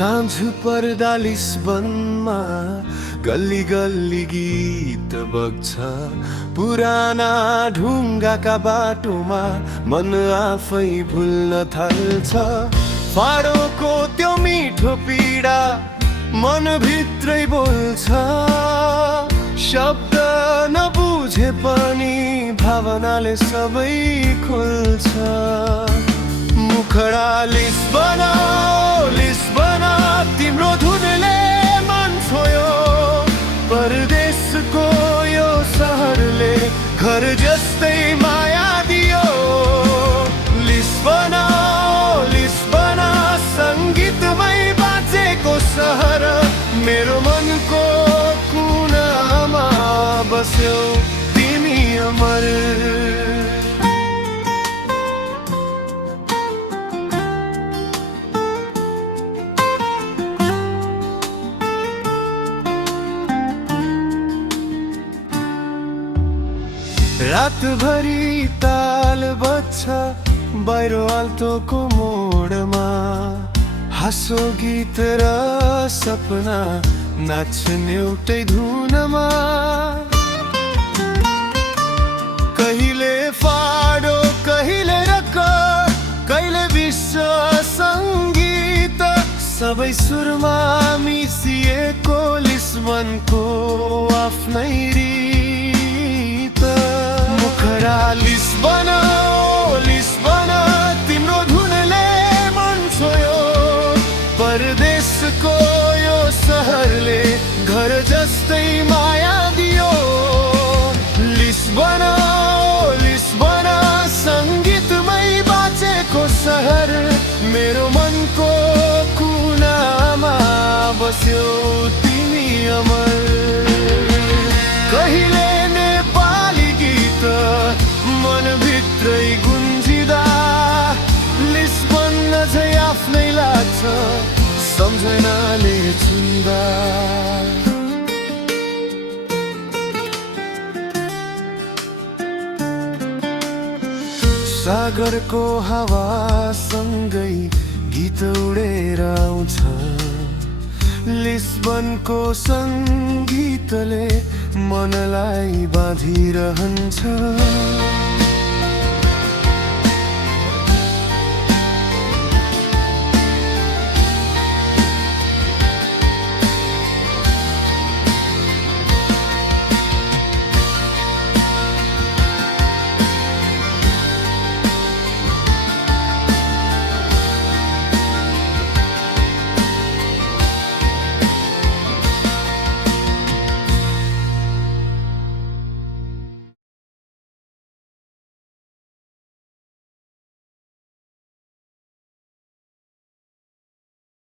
साँझ पर्दा लिस्बनमा गल्ली गल्ली गीत बग्छ। पुराना ढुङ्गाका बाटोमा मन आफै भुल्न थाल्छ। फारोको त्यो मिठो पीडा मनभित्रै बोल्छ। शब्द नबुझे पनि भावनाले सबै खोल्छ। मुखडा लिस्बना लिस्बना तिम्रो धुनले मन छोयो। परदेशको यो सहरले घर जस्तै माया दियो। लिस्बना लिस्बना सङ्गीतमै बाँचेको सहर मेरो मनको कुनामा बस्यौ तिमी अमर। रातभरि ताल बज्छ बाहिर आल्तोको मोडमा। हाँसो गीत र सपना नाच्छन् एउटै धुनमा। कहिले फाडो कहिले रक कहिले विश्व सङ्गीत सबै सुरमा मिसिएको लिस्बनको आफ्नै रीत। मुखडा लिस्बना लिस्बना तिम्रो धुनले मन छोयो। परदेशको यो सहरले घर जस्तै माया दियो। लिस्बना लिस्बना सङ्गीतमै बाँचेको सहर मेरो मनको कुनामा बस्यौ तिमी अमर। कहिले नेपाली गीत मनभित्रै गुन्जिँदा लिस्बन अझै आफ्नै लाग्छ सम्झनाले छुन्दा। सागरको हावासँगै गीत उडेर आउँछ। लिस्बनको सङ्गीतले मनलाई बाँधिरहन्छ।